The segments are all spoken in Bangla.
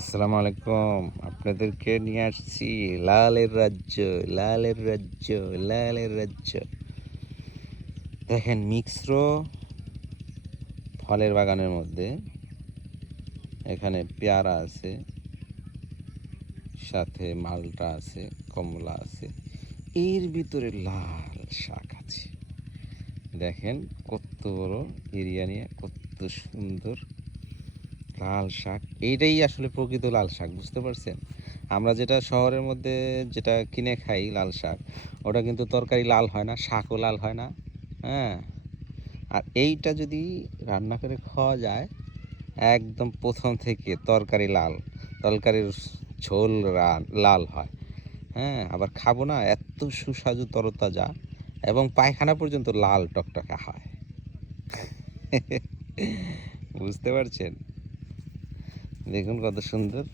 আসসালামু আলাইকুম। আপনাদেরকে নিয়ে আসছি লালের রাজ্য, লালের রাজ্য, লালের রাজ্য। দেখেন মিশ্র ফলের বাগানের মধ্যে এখানে পেয়ারা আছে, সাথে মালটা আছে, কমলা আছে, এর ভিতরে লাল শাক আছে। দেখেন কত বড় এরিয়া নিয়ে কত সুন্দর লাল শাক। এইটাই আসলে প্রকৃত লাল শাক, বুঝতে পারছেন? আমরা যেটা শহরের মধ্যে যেটা কিনে খাই লাল শাক, ওটা কিন্তু তরকারি লাল হয় না, শাকও লাল হয় না। হ্যাঁ, আর এইটা যদি রান্না করে খাওয়া যায়, একদম প্রথম থেকে তরকারি লাল, তরকারির ঝোল লাল হয়। হ্যাঁ, আবার খাবো না, এত সুস্বাদু তরতাজা, এবং পায়খানা পর্যন্ত লাল টকটকা হয়। বুঝতে পারছেন? দেখুন কত সুন্দর।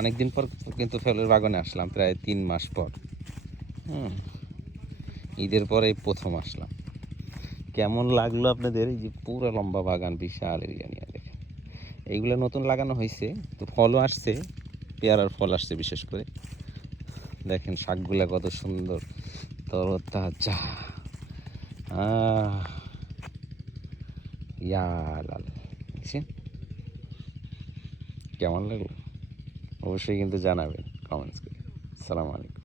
অনেক দিন পর কিন্তু ফলের বাগানে আসলাম, প্রায় 3 মাস পর। হুম, ঈদের পরে এই প্রথম আসলাম। কেমন লাগলো আপনাদের? এই যে পুরো লম্বা বাগান, বিশাল এরিয়া নিয়ে দেখেন। এইগুলো নতুন লাগানো হয়েছে, তো ফলও আসছে, পেয়ারার ফল আসছে বিশেষ করে। দেখেন শাকগুলা কত সুন্দর তরতাজা। আহ ইয়া লাল, দেখছেন কেমন লাগলো? অবশ্যই কিন্তু জানাবেন কমেন্টস করে। আসসালামু আলাইকুম।